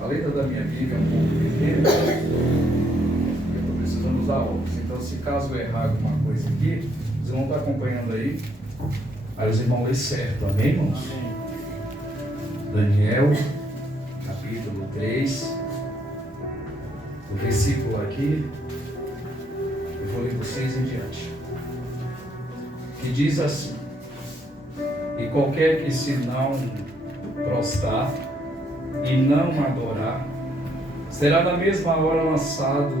A letra da minha Bíblia é um pouco pequena, eu estou precisando usar óculos. Então, se caso eu errar alguma coisa aqui, vocês vão estar acompanhando aí. Aí os irmãos lêem certo, amém, irmãos? Amém. Daniel, capítulo 3, o versículo aqui, eu vou ler do 6 em diante, que diz assim: e qualquer que se não prostrar e não adorar, será na mesma hora lançado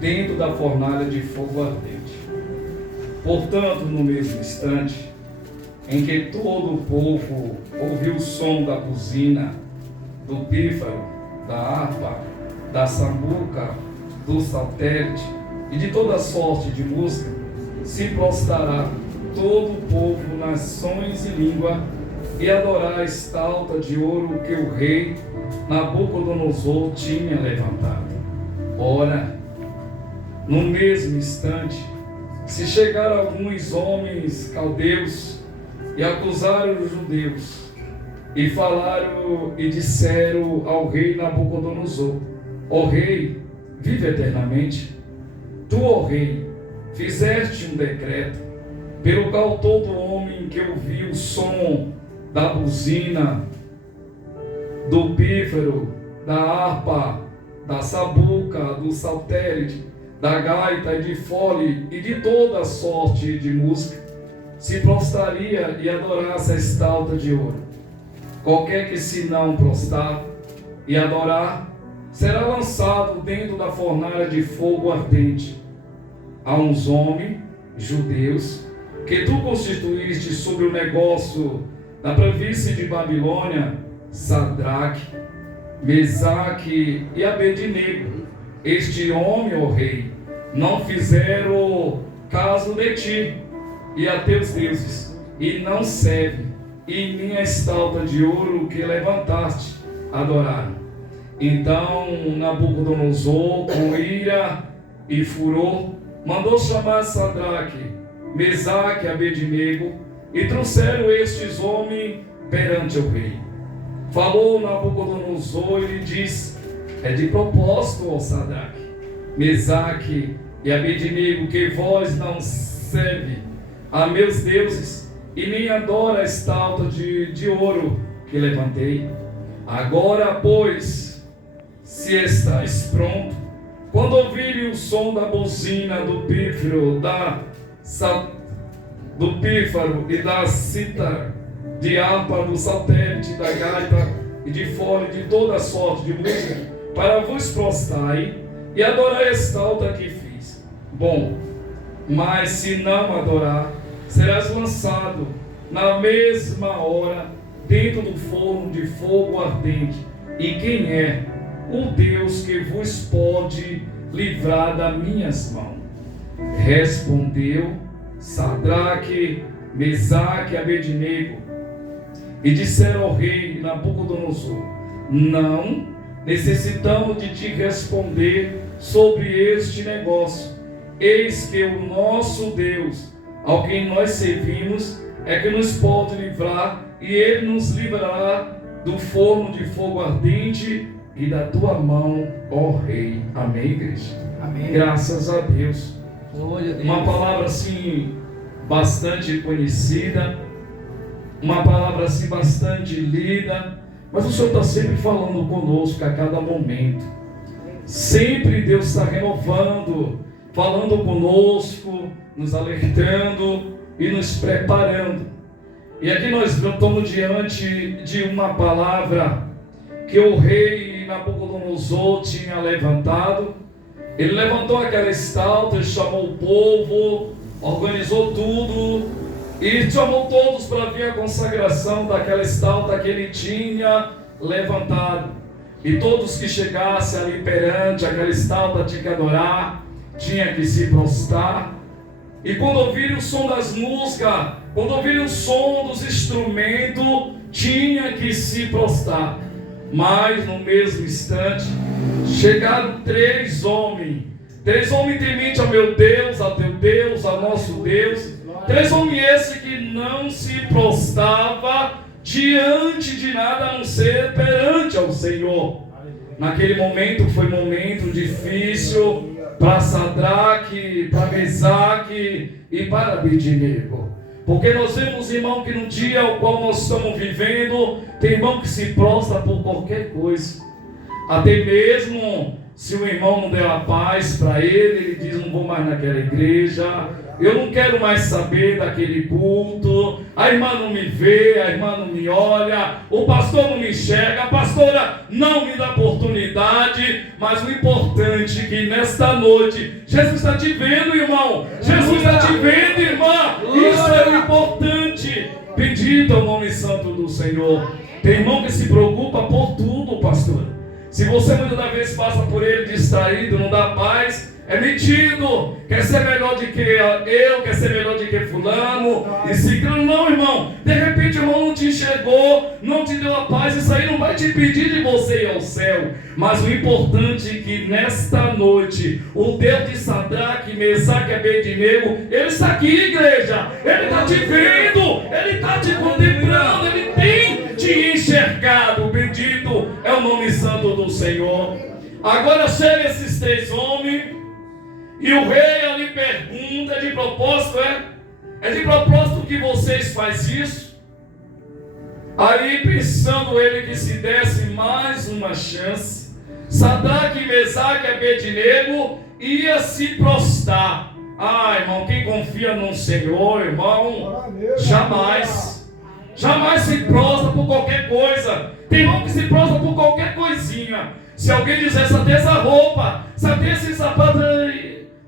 dentro da fornalha de fogo ardente. Portanto, no mesmo instante em que todo o povo ouviu o som da buzina, do pífaro, da harpa, da sambuca, do saltério e de toda sorte de música, se prostrará todo o povo, nações e língua, e adorar a estátua de ouro que o rei Nabucodonosor tinha levantado. Ora, no mesmo instante, se chegaram alguns homens caldeus e acusaram os judeus, e falaram e disseram ao rei Nabucodonosor: ó rei, vive eternamente. Tu, ó rei, fizeste um decreto, pelo qual todo homem que ouviu o som da buzina, do pífaro, da harpa, da sabuca, do saltério, da gaita e de fole e de toda sorte de música, se prostraria e adorasse a estátua de ouro. Qualquer que se não prostrar e adorar, será lançado dentro da fornalha de fogo ardente. Há uns homens, judeus, que tu constituíste sobre o negócio da província de Babilônia, Sadraque, Mesaque e Abednego. Este homem, ó rei, não fizeram caso de ti e a teus deuses, e não serve, e nem a estátua de ouro que levantaste adoraram. Então Nabucodonosor, com ira e furor, mandou chamar Sadraque, Mesaque e Abednego, e trouxeram estes homens perante o rei. Falou Nabucodonosor e lhe disse: é de propósito, ó Sadraque, Mesaque e Abednego, que vós não serve a meus deuses, e nem adora a estátua de ouro que levantei. Agora, pois, se estáis pronto, quando ouvirem o som da buzina, do pífaro, do pífaro e da cítara, de harpa, do saltério, da gaita e de fole, de toda sorte de música, para vos prostrar e adorar a estátua que fiz. Bom, mas se não adorar, serás lançado na mesma hora dentro do forno de fogo ardente. E quem é o Deus que vos pode livrar das minhas mãos? Respondeu Sadraque, Mesaque e Abednego, e disseram ao rei Nabucodonosor: não necessitamos de te responder sobre este negócio. Eis que o nosso Deus, ao quem nós servimos, é que nos pode livrar, e ele nos livrará do forno de fogo ardente e da tua mão, ó rei. Amém, igreja? Amém. Graças a Deus. Glória a Deus. Uma palavra assim bastante conhecida, uma palavra assim bastante lida, mas o Senhor está sempre falando conosco a cada momento. Sempre Deus está renovando, falando conosco, nos alertando e nos preparando. E aqui nós estamos diante de uma palavra que o rei Nabucodonosor tinha levantado. Ele levantou aquela estátua, chamou o povo, organizou tudo e chamou todos para vir a consagração daquela estátua que ele tinha levantado. E todos que chegassem ali perante aquela estátua tinham que adorar, tinham que se prostrar. E quando ouvirem o som das músicas, quando ouvirem o som dos instrumentos, tinha que se prostrar. Mas no mesmo instante, chegaram três homens tementes ao meu Deus, ao teu Deus, ao nosso Deus. Três homens esses que não se prostrava diante de nada a não ser perante ao Senhor. Naquele momento foi momento difícil para Sadraque, para Mesaque e para Abednego. Porque nós vemos, irmão, que no dia ao qual nós estamos vivendo, tem irmão que se prostra por qualquer coisa. Até mesmo se o irmão não der a paz para ele diz: não vou mais naquela igreja, eu não quero mais saber daquele culto, a irmã não me vê, a irmã não me olha, o pastor não me enxerga, a pastora não me dá oportunidade. Mas o importante é que nesta noite, Jesus está te vendo, irmão, Jesus está te vendo, irmã, isso é o importante. Bendito é o nome santo do Senhor. Tem irmão que se preocupa por tudo, pastor. Se você muitas das vezes passa por ele distraído, não dá paz, é metido, quer ser melhor do que eu, quer ser melhor do que fulano, e ciclano. Não, irmão, de repente o irmão não te enxergou, não te deu a paz, isso aí não vai te impedir de você ir ao céu. Mas o importante é que nesta noite, o Deus de Sadraque, Mesaque e Abednego, Ele está aqui, igreja, Ele está te vendo, Ele está te contemplando, Ele tem te enxergado. Bendito é o nome santo do Senhor. Agora chega esses três homens, e o rei ali pergunta, de propósito, é de propósito que vocês fazem isso? Aí pensando ele que se desse mais uma chance, Sadraque, Mesaque e Abednego ia se prostrar. Ah, irmão, quem confia no Senhor, irmão, jamais se prostra por qualquer coisa. Tem irmão que se prostra por qualquer coisinha. Se alguém dissesse: até essa roupa, até esse sapato,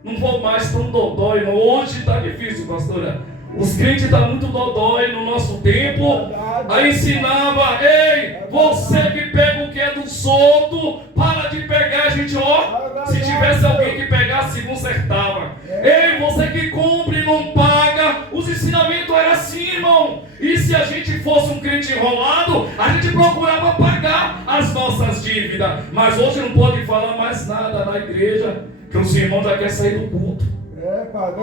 não vou mais para um dodói, irmão. Hoje está difícil, pastora. Os crentes estão muito dodói no nosso tempo. Aí ensinava: ei, você que pega o que é do solto, para de pegar, a gente, ó. Se tivesse alguém que pegasse, consertava. Ei, você que compra e não paga. Os ensinamentos eram assim, irmão. E se a gente fosse um crente enrolado, a gente procurava pagar as nossas dívidas. Mas hoje não pode falar mais nada na igreja, que os irmãos já querem sair do culto.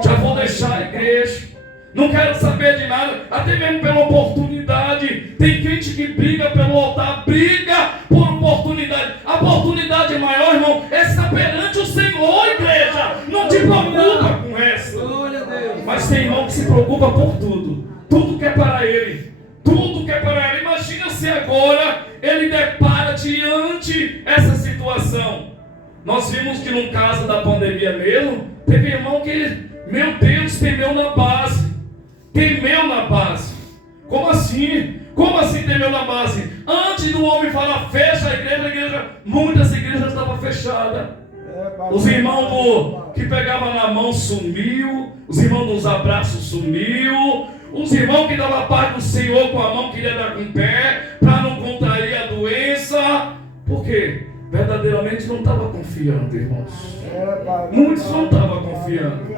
Já vou deixar a igreja. Não quero saber de nada, até mesmo pela oportunidade. Tem crente que briga pelo altar, briga por oportunidade. A oportunidade maior, irmão, é estar perante o Senhor, igreja. Não te preocupa com essa. Mas tem irmão que se preocupa por tudo. Tudo que é para ele. Tudo que é para ele. Imagina se agora ele depara diante essa situação. Nós vimos que no caso da pandemia mesmo, teve irmão que, meu Deus, temeu na base. Temeu na base. Como assim? Como assim temeu na base? Antes do homem falar fecha a igreja, muitas igrejas estavam fechadas. Os irmãos que pegavam na mão sumiu. Os irmãos dos abraços sumiu. Os irmãos que davam a paz do Senhor com a mão queria dar com o pé para não contrair a doença. Por quê? Verdadeiramente não estava confiando, irmãos. Muitos não estavam confiando.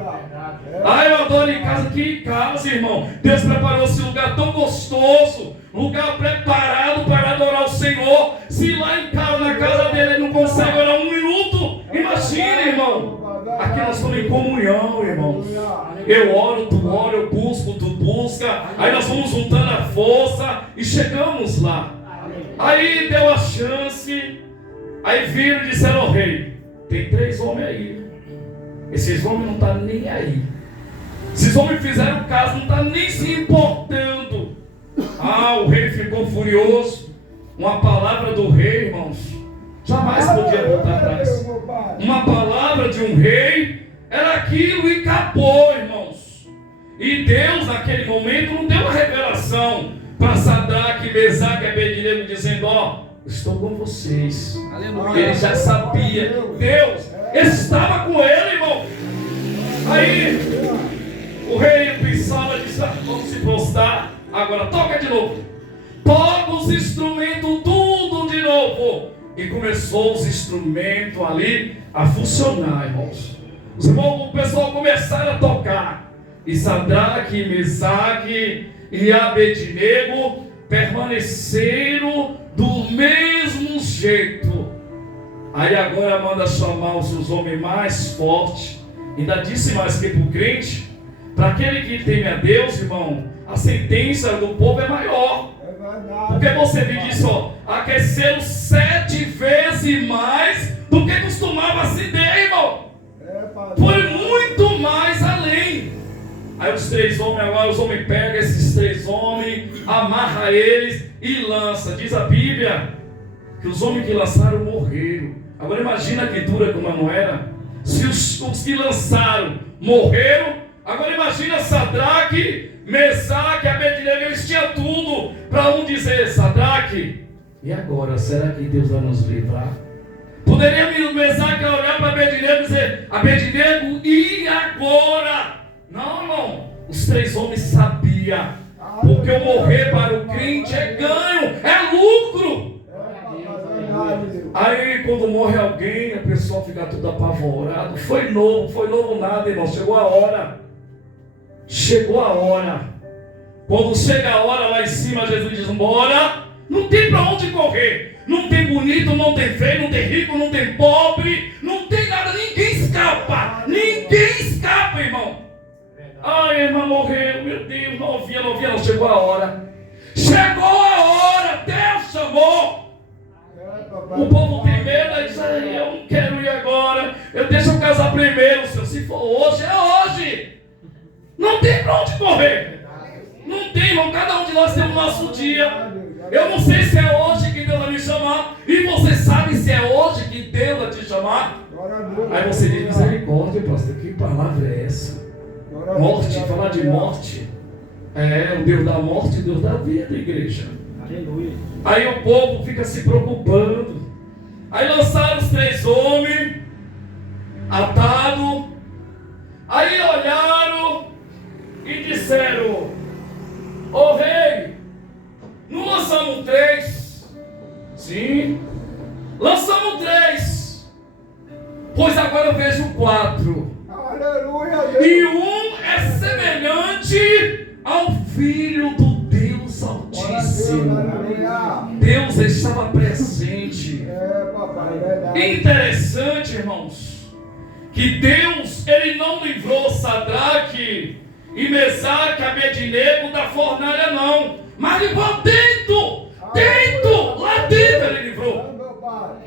Ah, eu adoro em casa. Que casa, irmão? Deus preparou esse lugar tão gostoso, lugar preparado para adorar o Senhor. Se lá em casa, na casa dele, ele não consegue orar um minuto, imagina, irmão. Aqui nós estamos em comunhão, irmãos. Eu oro, tu ora, eu busco, tu busca. Aí nós vamos juntando a força e chegamos lá. Aí deu a chance. Aí viram e disseram ao rei: tem três homens aí. Esses homens não estão nem aí. Esses homens fizeram caso, não estão nem se importando. Ah, o rei ficou furioso. Uma palavra do rei, irmãos, jamais podia voltar atrás. Uma palavra de um rei era aquilo e acabou, irmãos. E Deus naquele momento não deu uma revelação para Sadraque, Mesaque e Abednego dizendo: ó, estou com vocês. Aleluia. Ele já sabia. Deus estava com ele, irmão. Aí o rei pensava e disse: vamos se prostrar. Agora toca de novo. Toca os instrumentos tudo de novo. E começou os instrumentos ali a funcionar, irmãos. Os irmãos, o pessoal começaram a tocar. E Sadraque, Mesaque e Abednego permaneceram do mesmo jeito. Aí agora manda chamar os seus homens mais fortes. Ainda disse mais que para o crente, para aquele que teme a Deus, irmão, a sentença do povo é maior. Porque você me disse, ó, aqueceram 7 vezes mais do que costumava acender, irmão. Foi muito mais além. Aí os 3 homens, agora os homens pegam esses 3 homens, amarra eles e lança. Diz a Bíblia que os homens que lançaram morreram. Agora imagina que dura como não era. Se os que lançaram morreram, agora imagina Sadraque, Mesaque, Abednego, eles tinham tudo para um dizer: Sadraque, e agora, será que Deus vai nos livrar? Poderia Mesaque olhar para Abednego e dizer: Abednego, e agora? Não, irmão, os 3 homens sabiam, porque o morrer para o crente é ganho, é lucro. Aí quando morre alguém, a pessoa fica tudo apavorado. Foi novo nada, irmão, chegou a hora. Chegou a hora. Quando chega a hora lá em cima, Jesus diz: bora. Não tem para onde correr. Não tem bonito, não tem feio, não tem rico, não tem pobre, não tem nada, ninguém escapa. Ninguém escapa, irmão. Ai, a irmã morreu, meu Deus, novinha, não, chegou a hora. Chegou a hora, Deus chamou. O povo tem medo, diz: ai, eu não quero ir agora, deixa eu casar primeiro, Senhor. Se for hoje, é hoje. Não tem para onde correr. Não tem, irmão. Cada um de nós tem o nosso dia. Eu não sei se é hoje que Deus vai me chamar. E você sabe se é hoje que Deus vai te chamar. Aí você diz: misericórdia, pastor, que palavra é essa? Morte, falar de morte. É, o Deus da morte e o Deus da vida, igreja. Aleluia. Aí o povo fica se preocupando. Aí lançaram os 3 homens atados. Aí olharam e disseram: ô rei, não lançamos 3? Sim, lançamos 3. Pois agora eu vejo 4. Aleluia, Deus. E um é semelhante ao Filho do Deus Altíssimo. Deus estava presente. Interessante, irmãos, que Deus, Ele não livrou Sadraque e Mesaque, Abednego da fornalha, não, mas livrou lá dentro Ele livrou.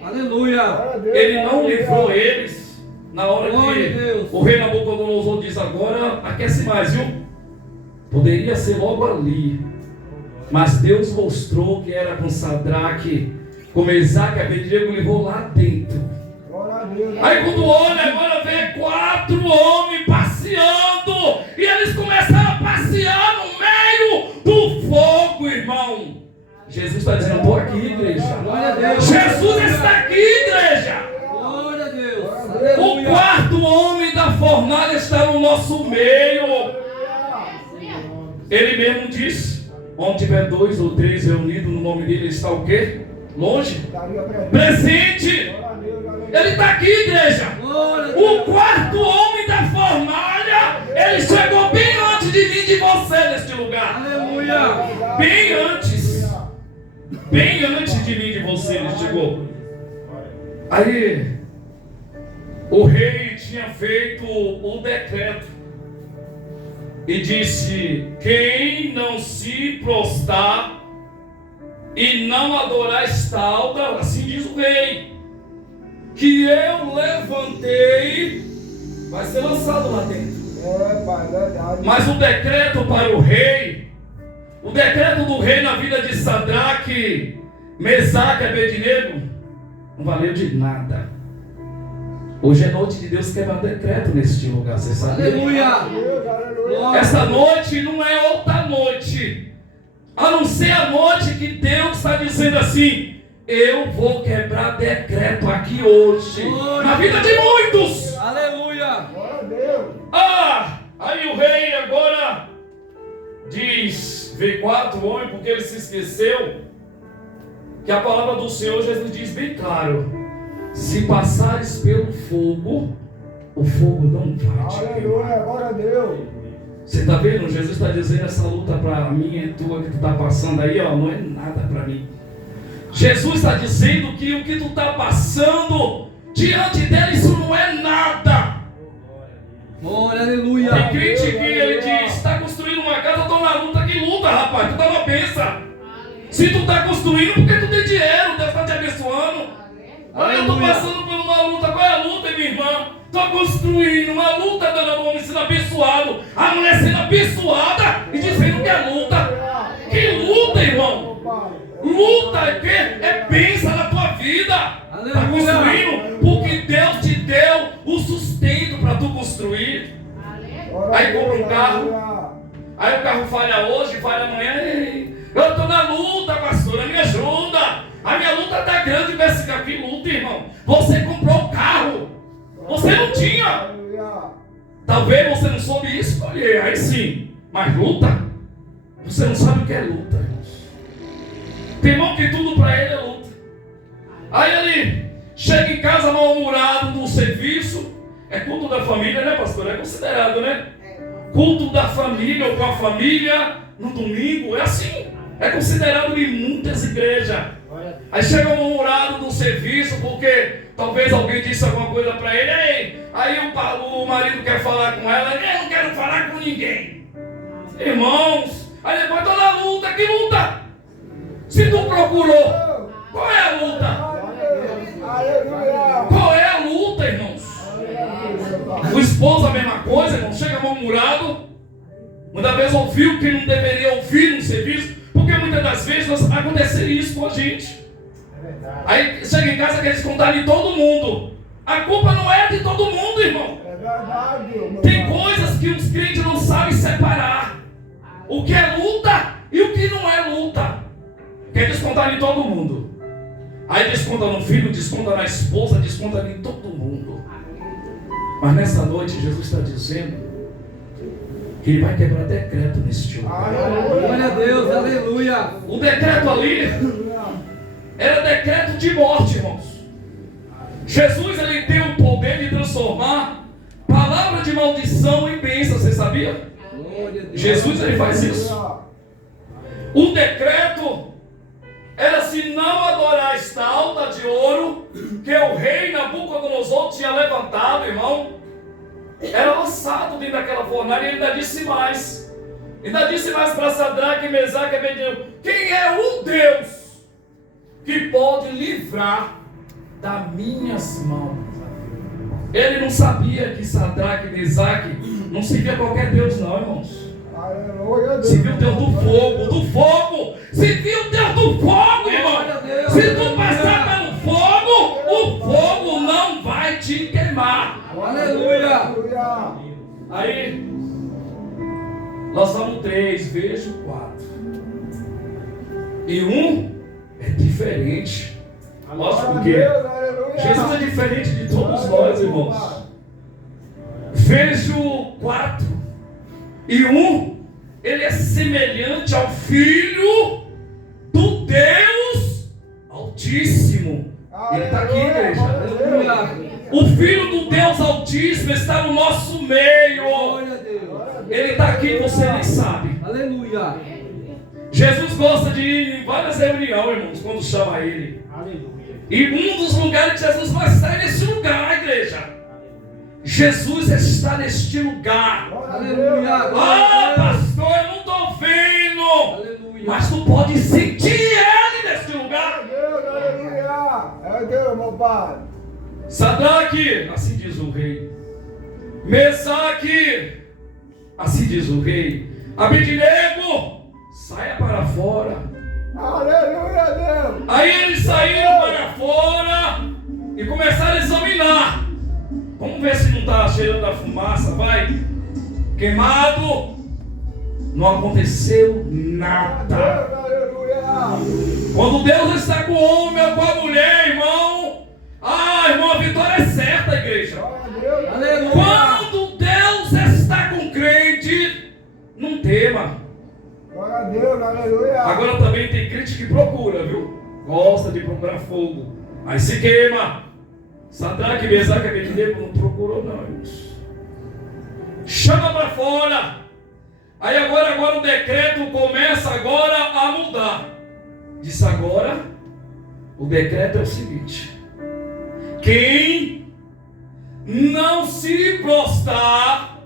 Aleluia. Ele não livrou eles na hora que o rei Nabucodonosor diz: agora aquece mais, viu? Poderia ser logo ali, mas Deus mostrou que era com Sadraque, com Mesaque e Abednego, livrou lá dentro. Aí quando olha, agora vê 4 homens passeando, e eles começaram a passear no meio do fogo, irmão. Jesus está dizendo: estou aqui, igreja. Jesus está aqui, igreja. Glória a Deus. O 4º homem da fornalha está no nosso meio. Ele mesmo disse: onde tiver 2 ou 3 reunidos no nome dele, está o quê? Longe? Presente. Ele está aqui, igreja. O 4º homem da fornalha, ele chegou bem antes de mim e de você neste lugar. Aleluia. Bem antes de mim e de você ele chegou. Aí o rei tinha feito o decreto e disse: quem não se prostrar e não adorar esta alta, assim diz o rei, que eu levantei, vai ser lançado lá dentro. Mas o decreto para o rei, o decreto do rei na vida de Sadraque, Mesaque e Abednego, não valeu de nada. Hoje é noite de Deus quebrar decreto neste lugar, você sabe? Aleluia! Essa noite não é outra noite, a não ser a noite que Deus está dizendo assim: eu vou quebrar decreto aqui hoje, na vida de muitos. Aleluia! Aí o rei agora diz: veio 4 homens, porque ele se esqueceu que a palavra do Senhor, Jesus diz bem claro: se passares pelo fogo, o fogo não vai te queimar. Aleluia, glória a Deus. Você está vendo? Jesus está dizendo: essa luta para mim é tua, que tu está passando aí, ó, não é nada para mim. Jesus está dizendo que o que tu está passando diante dele, isso não é nada. Glória, aleluia. Tem crente que ele diz: está construindo uma casa, eu estou na luta. Que luta, rapaz? Tu está uma benção. Se tu está construindo, porque tu tem dinheiro, Deus está te abençoando. Olha, eu estou passando por uma luta. Qual é a luta, minha irmã? Estou construindo uma luta, dando ao homem sendo abençoado. A mulher sendo abençoada e dizendo que é luta. Que luta, irmão? Luta é bênção na tua vida. Está construindo porque Deus te deu o sustento para tu construir. Aí compra um carro. Aí o carro falha hoje, falha amanhã. Eu estou na luta, pastora, me ajuda. A minha luta está grande, que luta, irmão. Você comprou o carro. Você não tinha. Talvez você não soube escolher, aí sim. Mas luta, você não sabe o que é luta, irmãos. Tem irmão que tudo para ele é luta. Aí ele chega em casa mal-humorado no serviço. É culto da família, né, pastor? É considerado, né? Culto da família ou com a família no domingo. É assim. É considerado em muitas igrejas. Aí chega mal-humorado no serviço porque talvez alguém disse alguma coisa para ele. Aí o marido quer falar com ela. Eu não quero falar com ninguém. Irmãos, aí depois toda a luta. Que luta? Se tu procurou, qual é a luta? Qual é a luta, irmãos? O esposo a mesma coisa, irmão. Chega mal-humorado. Muitas vezes ouviu que não deveria ouvir no serviço. Porque muitas das vezes acontece isso com a gente. Aí chega em casa quer descontar de todo mundo. A culpa não é de todo mundo, irmão. Tem coisas que os crentes não sabem separar. O que é luta e o que não é luta. Quer descontar de todo mundo. Aí desconta no filho, desconta na esposa, desconta de todo mundo. Mas nessa noite Jesus está dizendo que Ele vai quebrar decreto nesse lugar. Glória a Deus, aleluia. O decreto ali era decreto de morte, irmãos. Jesus, ele tem o poder de transformar palavra de maldição em bênção, você sabia? Jesus, ele faz isso. O decreto era: se não adorar esta alta de ouro que o rei Nabucodonosor tinha levantado, irmão, era lançado dentro daquela fornalha. E ele ainda disse mais. Ainda disse mais para Sadraque, Mesaque e Abednego: quem é o Deus que pode livrar das minhas mãos? Ele não sabia que Sadraque e Mesaque não servia qualquer Deus não, irmãos. Serviu o Deus do fogo, do fogo. Serviu o Deus do fogo, irmão. Se tu passar pelo fogo, o fogo não vai te queimar. Aleluia. Aí nós vamos 3, vejo 4. E um é diferente. Mostra por quê? Jesus é diferente de todos nós, irmãos. Vejo 4. E um, ele é semelhante ao Filho do Deus Altíssimo. Ele está aqui, igreja. O Filho do Deus Altíssimo está no nosso meio. Ele está aqui, você nem sabe. Aleluia. Jesus gosta de ir em várias reuniões, irmãos, quando chama ele. E um dos lugares que Jesus vai estar é nesse lugar, igreja. Jesus está neste lugar. Aleluia. Ah, pastor, eu não estou vendo. Aleluia. Mas tu pode sentir ele neste lugar. Aleluia. É Deus, meu Pai. Sadraque, assim diz o rei. Mesaque, assim diz o rei. Abednego, saia para fora. Aleluia, Deus. Aí eles saíram para fora e começaram a examinar. Vamos ver se não está cheirando a fumaça, vai. Queimado. Não aconteceu nada. Quando Deus está com o homem ou com a mulher, irmão. Ah, irmão, a vitória é certa, igreja. Aleluia. Quando Deus está com o crente, não tema. Glória a Deus, aleluia. Agora também tem crente que procura, viu? Gosta de procurar fogo. Aí se queima. Sadraque, Mesaque e Abednego não procurou não, irmãos. Chama para fora. Aí agora o decreto começa agora a mudar. Diz agora, o decreto é o seguinte: quem não se prostrar,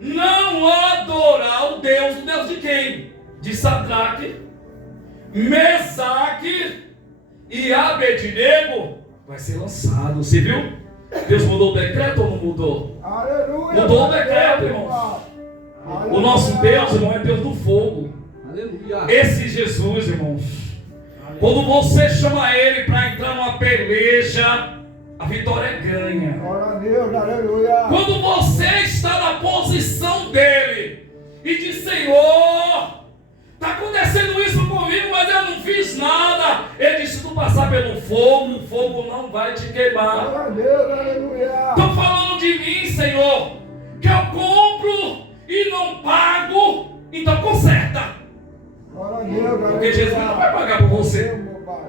não adorar o Deus de quem? De Sadraque, Mesaque e Abednego vai ser lançado. Você viu? Deus mudou o decreto ou não mudou? Aleluia. Mudou o decreto, irmãos. O nosso Deus, irmão, é Deus do fogo. Aleluia. Esse Jesus, irmãos, quando você chama Ele para entrar numa peleja, a vitória é ganha. Glória a Deus, aleluia. Quando você está na posição dele e diz: Senhor, está acontecendo isso comigo, mas eu não fiz nada. Ele disse: se tu passar pelo fogo, o fogo não vai te queimar. Glória a Deus, aleluia. Estão falando de mim, Senhor, que eu compro e não pago, então conserta. Glória a Deus, aleluia. Porque Jesus não vai pagar por você. Meu Pai.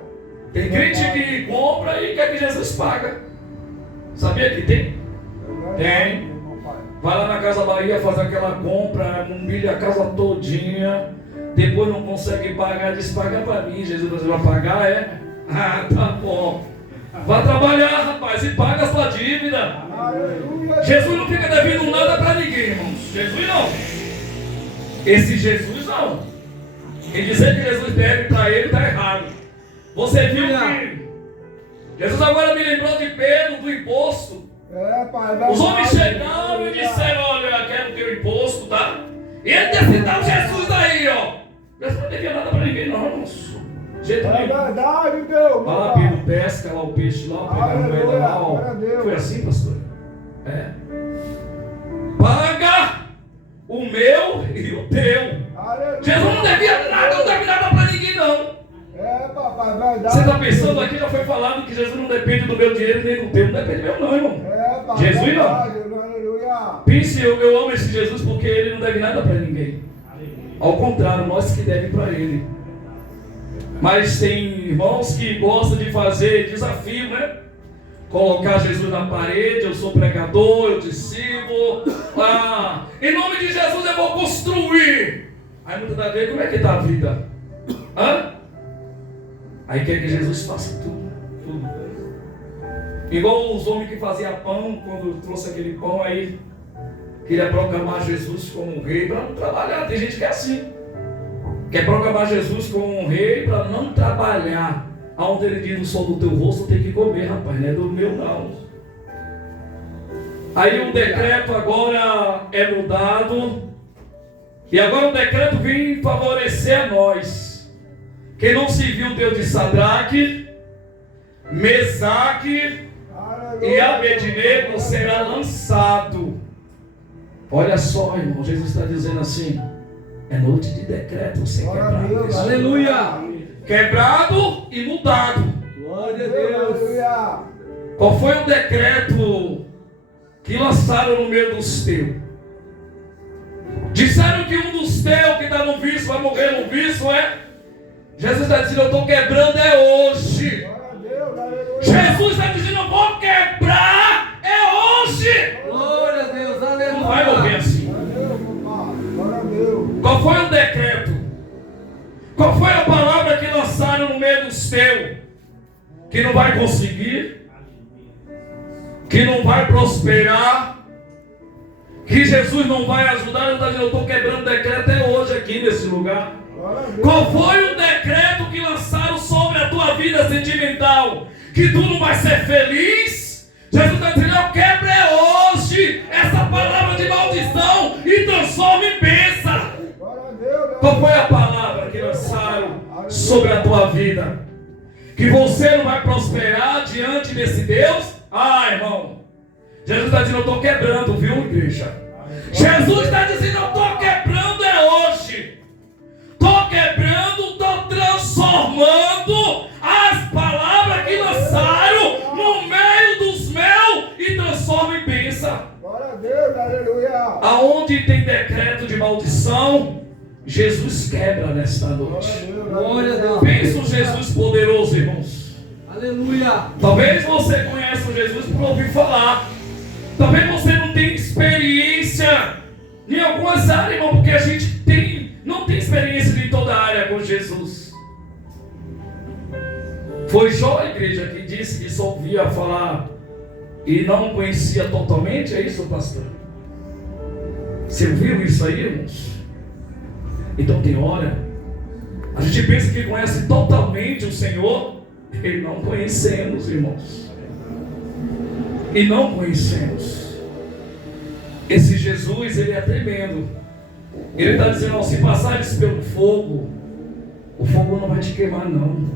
Tem crente que compra e quer que Jesus paga. Sabia que tem? Tem. Meu Pai. Vai lá na Casa Bahia fazer aquela compra, humilha a casa todinha, depois não consegue pagar, diz: paga para mim. Jesus vai pagar, é? Ah, tá bom. Vai trabalhar, rapaz, e paga a sua dívida. Aleluia. Jesus não fica devendo nada para ninguém, irmãos. Jesus não. Esse Jesus não. Quem dizer que Jesus deve para ele está errado. Você viu que Jesus agora me lembrou de Pedro, do imposto. É, Pai. Os homens chegaram e disseram: olha, eu quero o teu imposto, tá? E ele deve citar o Jesus aí, ó. Jesus não devia nada para ninguém, não, irmãos. Jeito É nenhum. verdade, Deus. Vai lá, Pedro, pesca lá o peixe lá, pegar a moeda lá, ó. Glória a Deus. Foi assim, pastor? É. Paga o meu e o teu. Aleluia. Jesus não devia nada, não deve nada para ninguém, não. É, papai, verdade. Você está pensando aqui, já foi falado que Jesus não depende do meu dinheiro nem do teu. Não depende do meu, não, irmão. É, papai. Jesus não. Verdade, aleluia. Pense, eu amo esse Jesus porque ele não deve nada para ninguém. Ao contrário, nós que devemos para ele. Mas tem irmãos que gostam de fazer desafio, né? Colocar Jesus na parede: eu sou pregador, eu discípulo. Ah, em nome de Jesus eu vou construir. Aí muitas das vezes, como é que está a vida? Hã? Aí quer que Jesus faça tudo. Igual os homens que faziam pão, quando trouxe aquele pão, aí queria proclamar Jesus como um rei para não trabalhar. Tem gente que é assim. Quer proclamar Jesus como um rei para não trabalhar. Aonde ele diz: o sol do teu rosto tem que comer, rapaz, não é do meu não. Aí o decreto agora é mudado. E agora o decreto vem favorecer a nós. Quem não serviu o Deus de Sadraque, Mesaque e Abednego será lançado. Olha só, irmão, Jesus está dizendo assim: é noite de decreto ser quebrado. Aleluia. Quebrado e mudado. Glória a Deus. Qual foi o decreto que lançaram no meio dos teus? Disseram que um dos teus que está no vício vai morrer no vício, é? Jesus está dizendo: eu estou quebrando hoje. Jesus está dizendo: eu vou quebrar hoje. Glória a Deus, aleluia. Não vai morrer assim. Qual foi o decreto? Qual foi a palavra que lançaram no meio dos teus? Que não vai conseguir, que não vai prosperar, que Jesus não vai ajudar. Eu estou quebrando decreto até hoje aqui nesse lugar. Qual foi o decreto que lançaram sobre a tua vida sentimental? Que tu não vai ser feliz? Jesus está dizendo: eu quebro hoje essa palavra de maldição e transforma em bênção. Qual foi a palavra que lançaram sobre a tua vida? Que você não vai prosperar diante desse Deus? Ah, irmão, Jesus está dizendo: eu estou quebrando, viu, igreja? Jesus está dizendo: eu estou quebrando hoje. Estou quebrando, estou transformando as palavras que lançaram no meio dos meus e transforma em bênção. Glória a Deus, aleluia. Aonde tem decreto de maldição, Jesus quebra nesta noite. Glória a Deus. Pensa o Jesus poderoso, irmãos. Aleluia. Talvez você conheça o Jesus por ouvir falar. Talvez você não tenha experiência em algumas áreas, irmão, porque a gente não tem experiência em toda a área com Jesus. Foi Jó, a igreja, que disse que só ouvia falar e não conhecia totalmente. É isso, pastor? Você viu isso aí, irmãos? Então tem hora, A gente pensa que conhece totalmente o Senhor, e não conhecemos, irmãos. E não conhecemos. Esse Jesus, ele é tremendo. Ele está dizendo, ó, se passares pelo fogo, o fogo não vai te queimar, não.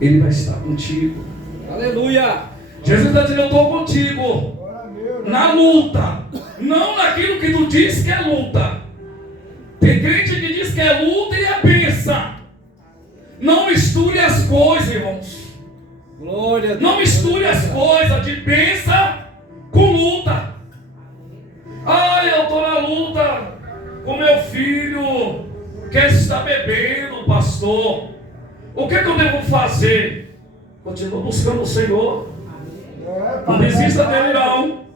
Ele vai estar contigo. Aleluia. Jesus está dizendo, eu estou contigo. Glória a Deus. Na luta. Não naquilo que tu diz que é luta. Tem crente que diz que é luta e é bênção. Não misture as coisas, irmãos. Glória a Deus. Não misture as coisas de bênção com luta. Ai, eu estou na luta com meu filho que está bebendo, pastor. O que é que eu devo fazer? Continua buscando o Senhor. Não desista dele, não.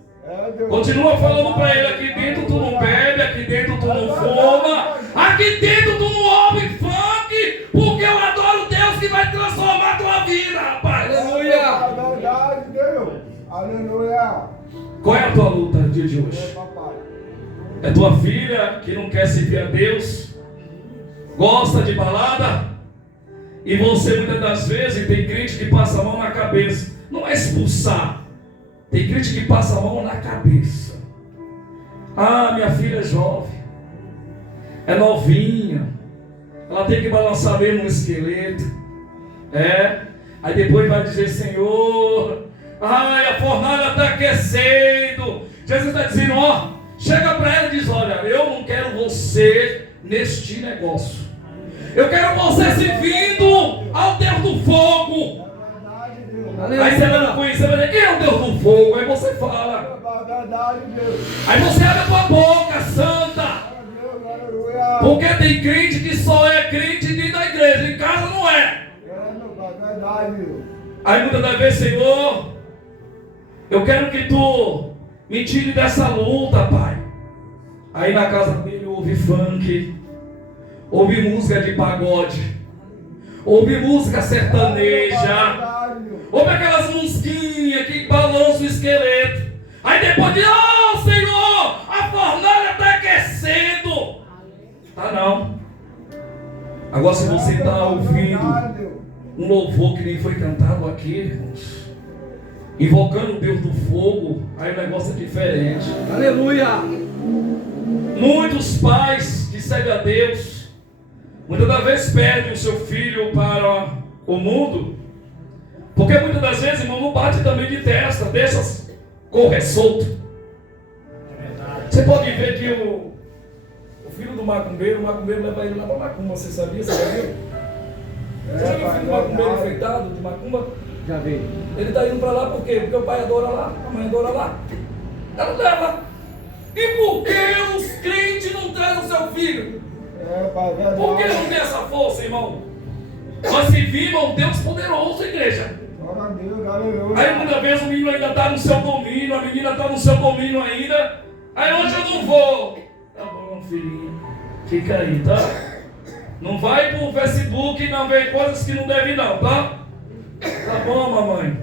Continua falando para ele, aqui dentro tu não bebe, aqui dentro tu não fuma, aqui dentro tu não ouve funk, porque eu adoro Deus que vai transformar a tua vida, rapaz. Aleluia. Verdade, Deus. Aleluia. Qual é a tua luta no dia de É, hoje? papai. É tua filha que não quer servir a Deus, gosta de balada, e você muitas das vezes tem crente que passa a mão na cabeça. Não é expulsar. Tem crente que passa a mão na cabeça. Ah, minha filha é jovem, é novinha, ela tem que balançar mesmo um esqueleto. Aí depois vai dizer, Senhor, ai, a fornalha está aquecendo. Jesus está dizendo, ó, chega para ela e diz, olha, eu não quero você neste negócio. Eu quero você servindo ao Deus do fogo. Aí você vai conhecer, vai dizer, quem é o Deus do fogo? Aí você fala. Verdade, Deus. Aí você abre a tua boca, santa. Aleluia. Porque tem crente que só é crente dentro da igreja, em casa não é. É, meu pai, verdade, Deus. Aí muitas das vezes, Senhor, eu quero que tu me tire dessa luta, Pai. Aí na casa dele ouve funk, ouve música de pagode, ouve música sertaneja, Verdade, Deus. ouve aquelas musguinhas que balançam o esqueleto. Aí depois diz, oh Senhor, a fornalha está aquecendo. Tá não. Agora se você está ouvindo Verdade, Deus. um louvor que nem foi cantado aqui, irmãos, invocando o Deus do fogo, aí o negócio é diferente. Aleluia. Muitos pais que seguem a Deus, muitas das vezes perdem o seu filho para o mundo, porque muitas das vezes, irmão, não bate também de testa, deixa correr solto. Você pode ver que o filho do macumbeiro, o macumbeiro leva ele lá para macumba, você sabia? Você já viu? Você já viu o filho do macumbeiro enfeitado de macumba? Já veio. Ele está indo para lá por quê? Porque o pai adora lá, a mãe adora lá. Ela leva. E por que os crentes não trazem o seu filho? É, pai, verdade. Por que não tem essa força, irmão? Nós servimos um Deus poderoso, igreja. Glória a Deus, aleluia. Aí muitas vezes o menino ainda está no seu domínio, a menina está no seu domínio ainda. Aí hoje eu não vou. Tá bom, filhinho. Fica aí, tá? Não vai pro Facebook e não vê coisas que não deve não, tá? Tá bom, mamãe.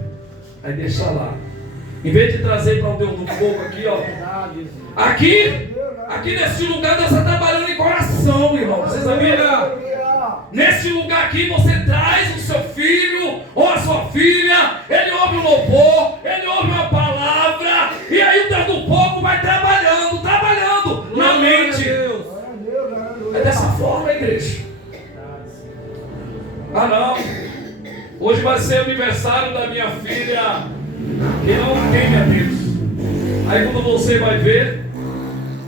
Aí deixa lá. Em vez de trazer para o Deus do fogo aqui, ó. Aqui nesse lugar Deus está trabalhando em coração, irmão. Você sabia? Aleluia. Nesse lugar aqui você traz o seu filho ou a sua filha, ele ouve o louvor, ele ouve uma palavra, e aí o Deus do fogo vai trabalhando na mente. Deus. Glória a Deus, aleluia. É dessa forma, igreja. Ah não. Hoje vai ser o aniversário da minha filha que não teme a Deus. Aí quando você vai ver,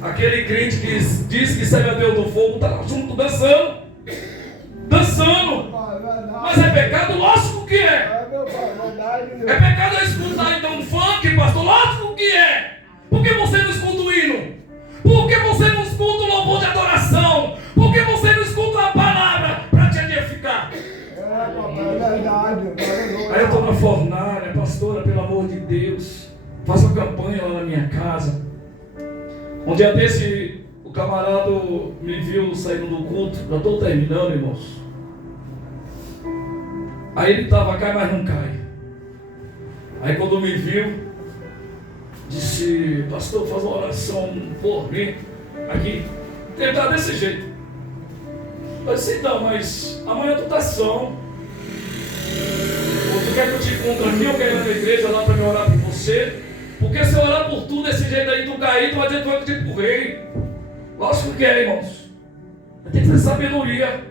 aquele crente que diz que serve a Deus do fogo, está lá junto dançando. Pai, verdade. Mas é pecado? Lógico que é. É, meu pai, verdade, Deus. É pecado eu escutar então um funk, pastor? Lógico que é. Por que você não escuta o hino? Por que você não escuta o louvor de adoração? Por que você não escuta a palavra para te edificar? É, papai, verdade. Aleluia. Aí eu estou na fornalha, pastora, pelo amor de Deus, faça uma campanha lá na minha casa. Um dia desse, o camarada me viu saindo do culto, já estou terminando, irmãos. Aí ele estava, cai, mas não cai. Aí quando me viu, disse, pastor, faz uma oração por mim. Aqui, ele está desse jeito. Eu disse, então, mas amanhã tu tá são. Ou tu quer que eu te encontre aqui ou quer ir na igreja lá para me orar por você? Porque se eu orar por tudo desse jeito aí, tu cair, tu vai dizer que tu vai pedir pro rei. Lógico que é, irmãos. Tem que ter sabedoria.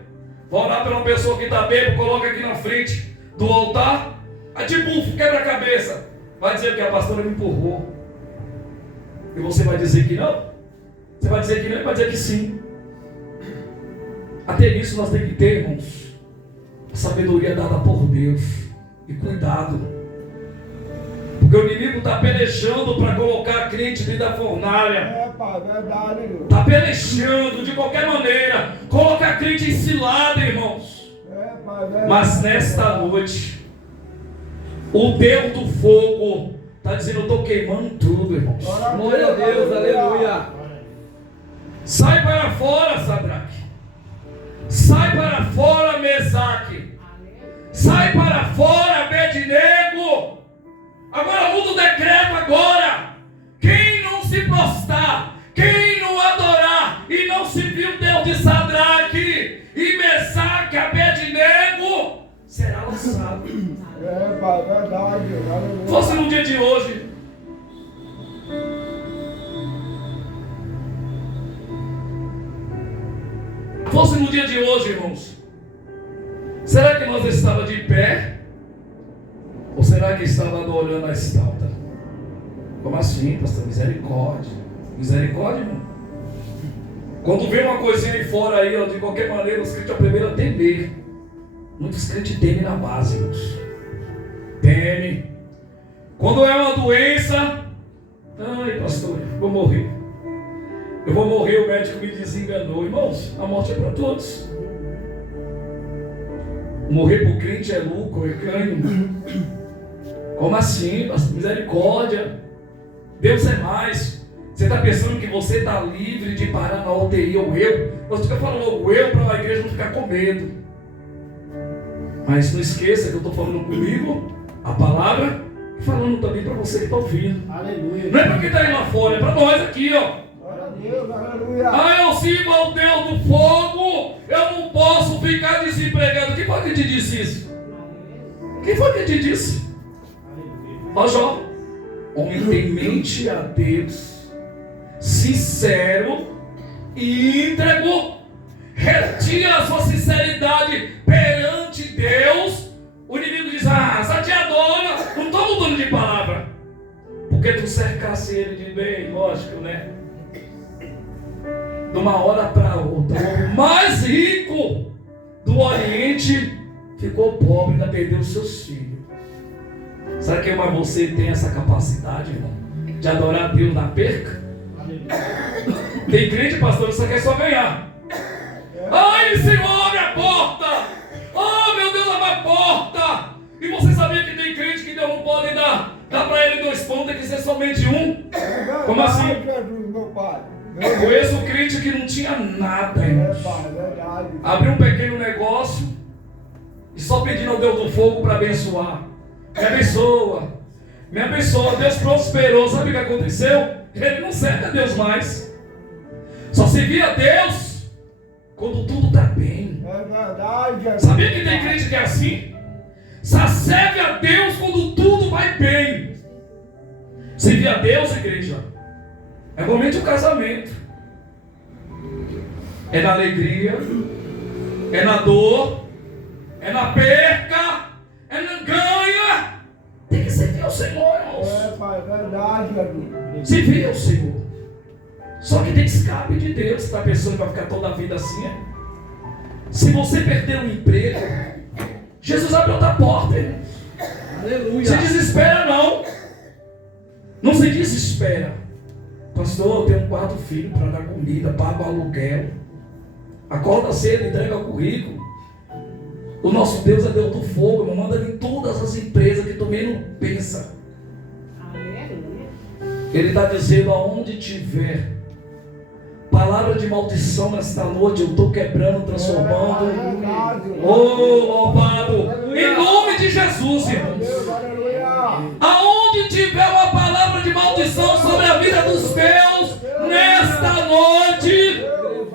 Vai orar pela pessoa que está bêbada, coloca aqui na frente do altar. Aí te bufo, quebra a cabeça. Vai dizer que a pastora me empurrou. E você vai dizer que não? Você vai dizer que não e vai dizer que sim. Até nisso nós temos que ter, irmãos, a sabedoria dada por Deus. E cuidado. Porque o inimigo está pelejando para colocar a crente dentro da fornalha. É, pai, verdade, Deus. Está pelejando de qualquer maneira. Coloca a crente ensilada, irmãos. É, pai, verdade. Mas nesta noite, o Deus do fogo está dizendo: eu estou queimando tudo, irmãos. Glória a Deus, aleluia. Sai para fora, Sadraque. Sai para fora, Mesaque. Sai para fora, Abednego. Agora muda o decreto agora. Quem não se prostrar, quem não adorar e não servir o Deus de Sadraque e Mesaque, Abednego, será lançado. É, pai, verdade, Deus. Aleluia. Fosse no dia de hoje, irmãos, será que nós estávamos de pé? Ou será que estava adorando a estátua? Como assim, pastor? Misericórdia. Misericórdia, irmão. Quando vê uma coisinha aí fora aí, ó, de qualquer maneira, os crentes aprenderam a temer. Muitos crentes temem na base, irmãos. Teme. Quando é uma doença, ai, pastor, eu vou morrer. Eu vou morrer, o médico me desenganou. Irmãos, a morte é para todos. Morrer por crente é lucro, é ganho. Como assim, pastor? Misericórdia. Deus é mais. Você está pensando que você está livre de parar na UTI ou eu? Você fica falando logo eu para a igreja não ficar com medo. Mas não esqueça que eu estou falando comigo, a palavra, e falando também para você que está ouvindo. Aleluia. Não é para quem está aí lá fora, é para nós aqui, ó. Glória a Deus, aleluia. Ah, eu sirvo ao Deus do fogo, eu não posso ficar desempregado. Quem foi que te disse isso? Quem foi que te disse? Ó, Jó, homem temente a Deus, sincero e íntegro, retira a sua sinceridade perante Deus. O inimigo diz: ah, só te adora. Não estou mudando de palavra, porque tu cercasse ele de bem, lógico, né? De uma hora para outra, o homem mais rico do Oriente ficou pobre, ainda perdeu seus filhos. Será que mais você tem essa capacidade, irmão, de adorar a Deus na perca? Tem crente, pastor, que só quer só ganhar. Ai, Senhor, abre a porta! Oh, meu Deus, abre a porta! E você sabia que tem crente que Deus não pode dar para ele 2 pães, tem que ser somente um? Como assim? Jesus, meu pai. Eu conheço um crente que não tinha nada, irmão. É, pai, verdade. Abriu um pequeno negócio e só pedindo ao Deus do fogo para abençoar. Me abençoa, me abençoa. Deus prosperou. Sabe o que aconteceu? Ele não serve a Deus mais. Só servia a Deus quando tudo está bem. É verdade, Jesus. Sabia que tem crente que é assim? Só serve a Deus quando tudo vai bem. Servir a Deus, igreja, é realmente um casamento. É na alegria, é na dor, é na perca, é na ganha. Tem que servir ao Senhor, irmãos. É, pai, verdade, Jesus. Servir ao Senhor. Só que tem escape de Deus. Você está pensando que vai ficar toda a vida assim? É? Se você perder o emprego, Jesus abre outra porta, irmãos. Aleluia. Se desespera não. Não se desespera. Pastor, eu tenho 4 filhos para dar comida, pago aluguel. Acorda cedo, entrega o currículo. O nosso Deus é Deus do fogo, irmão. Manda em todas as empresas que também não pensa. Ele está dizendo: aonde tiver palavra de maldição nesta noite, eu estou quebrando, transformando. Oh, louvado! Em nome de Jesus, irmãos. Aonde tiver uma palavra de maldição sobre a vida dos meus, nesta noite,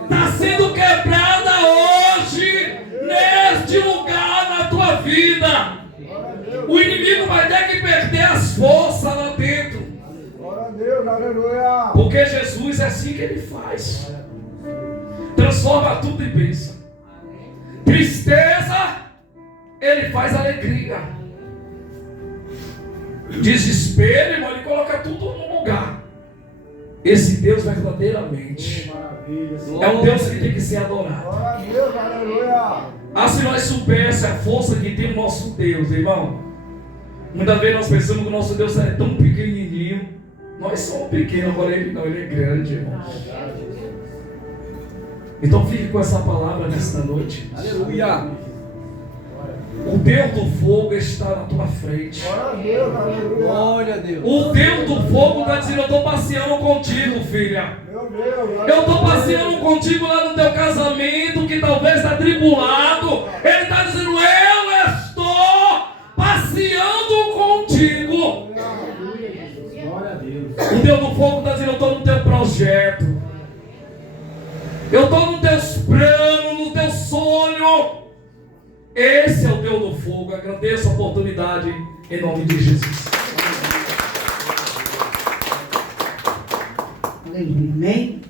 está sendo quebrada hoje. Aleluia. Porque Jesus é assim que Ele faz. Transforma tudo em bênção. Tristeza, Ele faz alegria. Desespero, irmão, Ele coloca tudo no lugar. Esse Deus verdadeiramente é um Deus que tem que ser adorado. Glória a Deus, aleluia. Ah, se nós soubéssemos a força que tem o nosso Deus, irmão. Muitas vezes nós pensamos que o nosso Deus é tão pequenininho. Nós somos pequenos, agora Ele não, Ele é grande, irmão. Então fique com essa palavra nesta noite. Aleluia. O Deus do fogo está na tua frente. Glória a Deus, aleluia. Glória a Deus. O Deus do fogo está dizendo: eu estou passeando contigo, filha. Meu Deus. Eu estou passeando contigo lá no teu casamento, que talvez está tribulado. Ele está dizendo: eu estou passeando contigo. Glória a Deus. O Deus do fogo está dizendo: eu estou no teu projeto. Eu estou nos teus planos, no teu sonho. Esse é o Deus do fogo. Agradeço a oportunidade em nome de Jesus. Aleluia. Amém?